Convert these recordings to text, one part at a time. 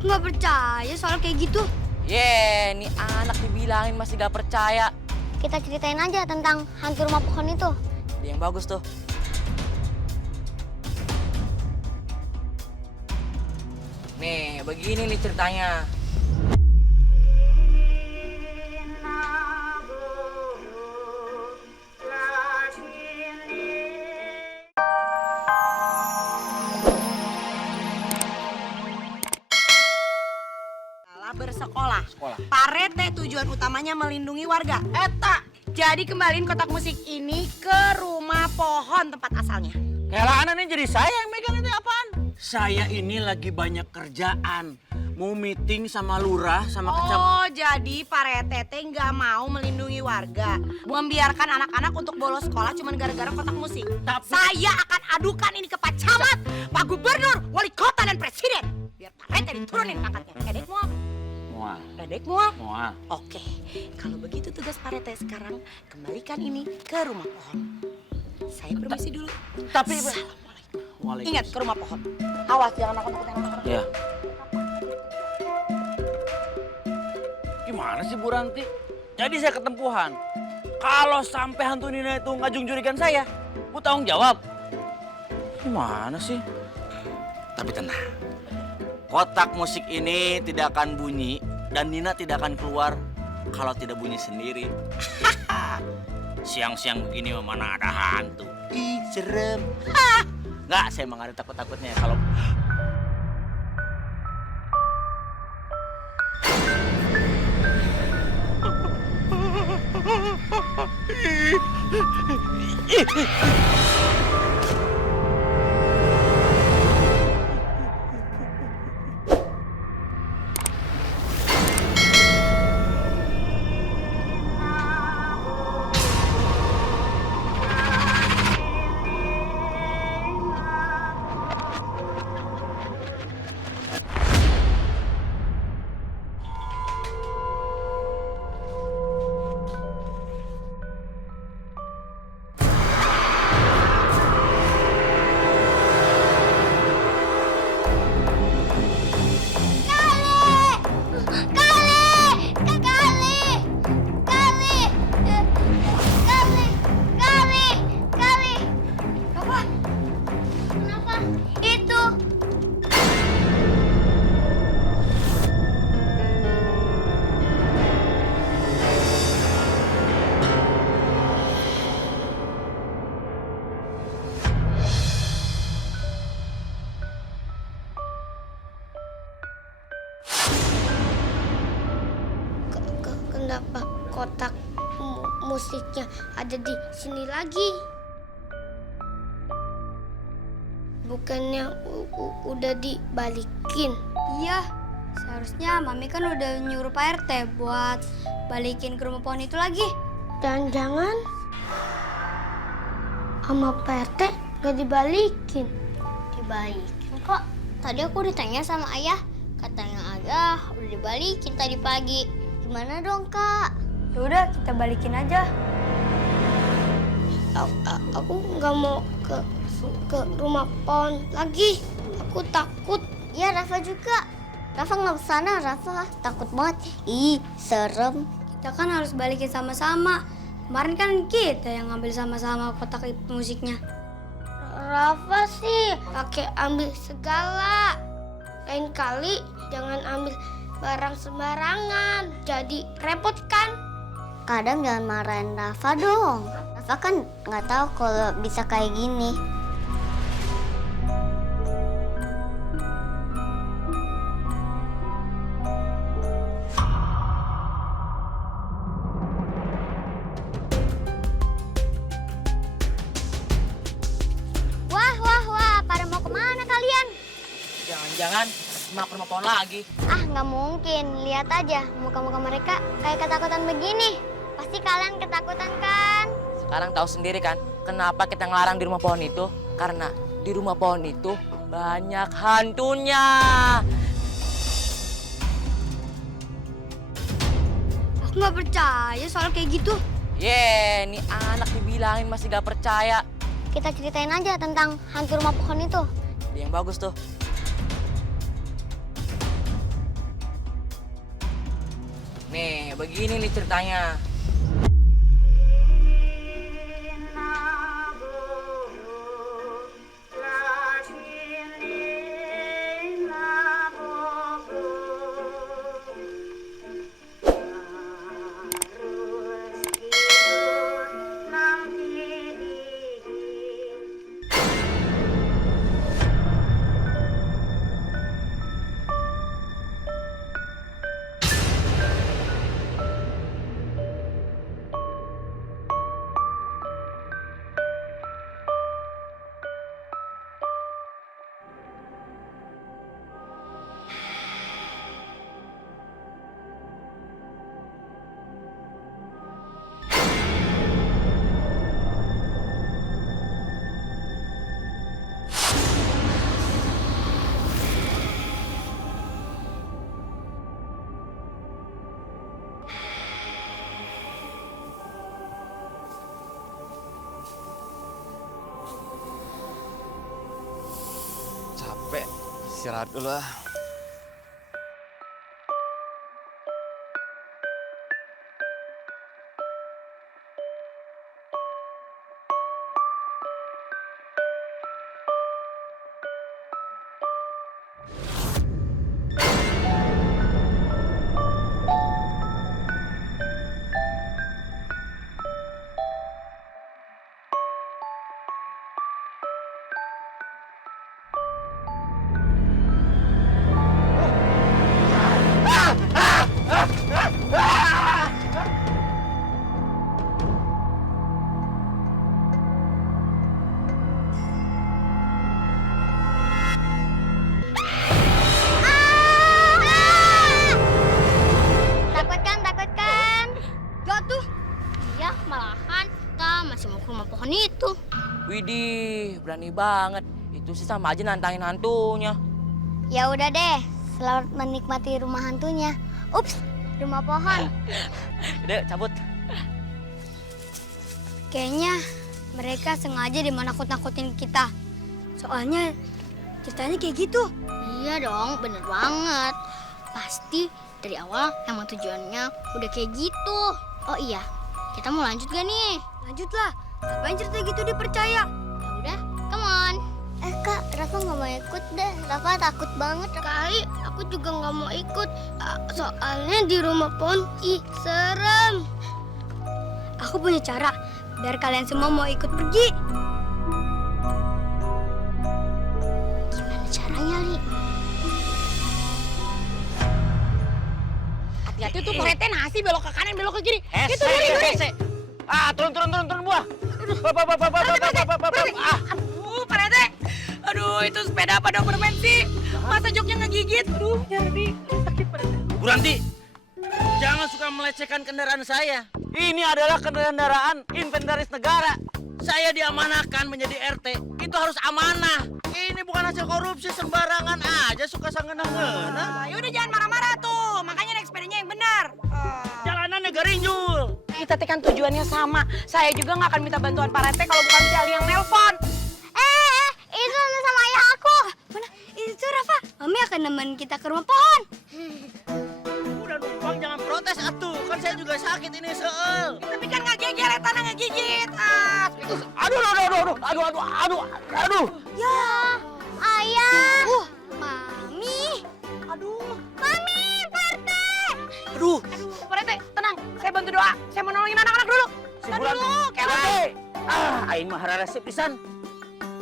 Aku nggak percaya soal kayak gitu. Nih anak dibilangin masih gak percaya. Kita ceritain aja tentang hantu rumah pohon itu. Dia yang bagus tuh. Nih, begini nih ceritanya. Bersekolah. Pak Rete tujuan utamanya melindungi warga. Eta. Jadi kembaliin kotak musik ini ke rumah pohon tempat asalnya. Yalah anak ini jadi saya yang megang itu apaan? Saya ini lagi banyak kerjaan. Mau meeting sama lurah sama Oh, jadi Pak Rete teh nggak mau melindungi warga. Membiarkan anak-anak untuk bolos sekolah cuma gara-gara kotak musik. Saya akan adukan ini ke Pak Camat, Pak Gubernur, Wali Kota, dan Presiden. Biar Pak Rete diturunin pangkatnya. Edek mual? Mual. Edek mual? Mual. Oke, kalau begitu tugas Pak Rete sekarang kembalikan ini ke rumah pohon. Saya permisi dulu. Tapi Assalamualaikum. Ingat ke rumah pohon. Awas jangan nakut-nakut anak-anak. ya. Gimana sih Bu Ranti? Jadi saya ketempuhan. Kalau sampai hantu Nina itu ngajung jurigan saya, Bu tanggung jawab. Gimana sih? Tapi tenang, kotak musik ini tidak akan bunyi dan Nina tidak akan keluar kalau tidak bunyi sendiri. Siang-siang begini mana ada hantu. Ih, serem. Nggak, saya emang ada takut-takutnya kalau... Kenapa? Itu. Kenapa kotak musiknya ada di sini lagi? Bukannya udah dibalikin? Iya, seharusnya Mami kan udah nyuruh Pak RT buat balikin ke rumah pohon itu lagi. Jangan-jangan sama Pak RT gak dibalikin? Dibalikin kok. Tadi aku ditanya sama ayah, katanya ayah udah dibalikin tadi pagi. Gimana dong kak? Udah, kita balikin aja. Aku nggak mau ke rumah pohon lagi. Aku takut. Ya Rafa juga. Rafa nggak kesana. Rafa takut banget. Ih serem. Kita kan harus balikin sama-sama. Kemarin kan kita yang ngambil sama-sama kotak musiknya. Rafa sih pakai ambil segala. Lain kali jangan ambil barang sembarangan. Jadi repot kan? Kadang jangan marahin Rafa dong. Rafa kan nggak tahu kalau bisa kayak gini. Wah, pada mau kemana kalian? Jangan-jangan emak ke rumah pohon lagi. Ah, nggak mungkin. Lihat aja muka-muka mereka kayak ketakutan begini. Pasti kalian ketakutan kan? Sekarang tahu sendiri kan kenapa kita ngelarang di rumah pohon itu? Karena di rumah pohon itu banyak hantunya. Aku nggak percaya soal kayak gitu. Nih anak dibilangin masih gak percaya. Kita ceritain aja tentang hantu rumah pohon itu. Dia yang bagus tuh. Nih, begini nih ceritanya. Capek, istirahat dulu lah. Takut kan? Gak tuh. Iya, malahan kita masih mau ke rumah pohon itu. Widih, berani banget. Itu sih sama aja nantangin hantunya. Ya udah deh, selamat menikmati rumah hantunya. Ups, rumah pohon. Udah, cabut. Kayaknya mereka sengaja di nakut-nakutin kita. Soalnya ceritanya kayak gitu. Iya dong, bener banget. Pasti dari awal emang tujuannya udah kayak gitu. Oh iya, kita mau lanjut gak nih? Lanjutlah. Ngapain cerita gitu dipercaya? Ya udah, come on. Kak, Rafa nggak mau ikut deh. Rafa takut banget. Kali, aku juga nggak mau ikut. Soalnya di rumah pohon, serem. Aku punya cara biar kalian semua mau ikut pergi. Gimana caranya, Li? Hati-hati tuh Pak RT nasi belok ke kanan, belok ke kiri. Itu Hese. Ah, turun buah. Aduh, Pak RT. Aduh, itu sepeda apa Doberman sih? Masa joknya ngegigit? Aduh, nyari. Sakit Pak RT. Bu Ranti, jangan suka melecehkan kendaraan saya. Ini adalah kendaraan inventaris negara. Saya diamanahkan menjadi RT. Itu harus amanah. Ini bukan hasil korupsi sembarangan aja suka sanggena-ngena. Ya udah jangan marah-marah tuh. Makanya naik sepedanya yang benar. Jalanannya garinjul. Kita kan tujuannya sama. Saya juga nggak akan minta bantuan Pak RT kalau bukan si Ali yang nelpon. Itu sama ayah aku. Mana? Itu Rafa. Mami akan nemenin kita ke rumah pohon. Udah numpang jangan protes atuh. Kan saya juga sakit ini seul. Tapi kan nggak geger, tanah ngegigit. Aduh. Ya, ayah. Mami. Mami, Pak RT. Aduh. Pak RT, tenang. Saya bantu doa. Saya mau nolongin anak-anak dulu. Si Tadi Buranti. dulu, kelai. Aing mah hararasep pisan.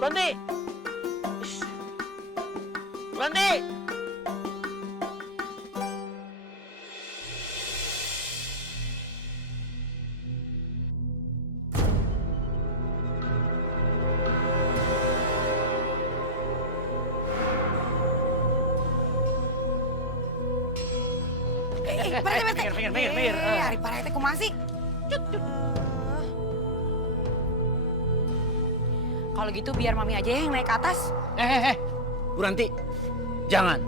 Buranti. Buranti. Pak RT. Pinggir. Hari Pak RT kumasi. Kalau gitu biar Mami aja yang naik ke atas. Buranti, jangan.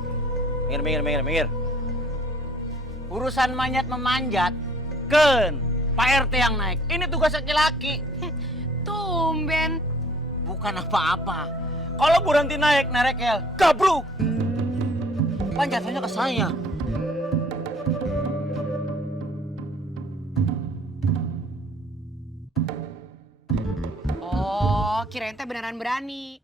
Minggir. Urusan manjat memanjat, Ken, Pak RT yang naik. Ini tugas laki-laki. Tumben. Bukan apa-apa. Kalau Buranti naik nerekel, gabruk. Panjatannya ke saya. kirain teh beneran berani.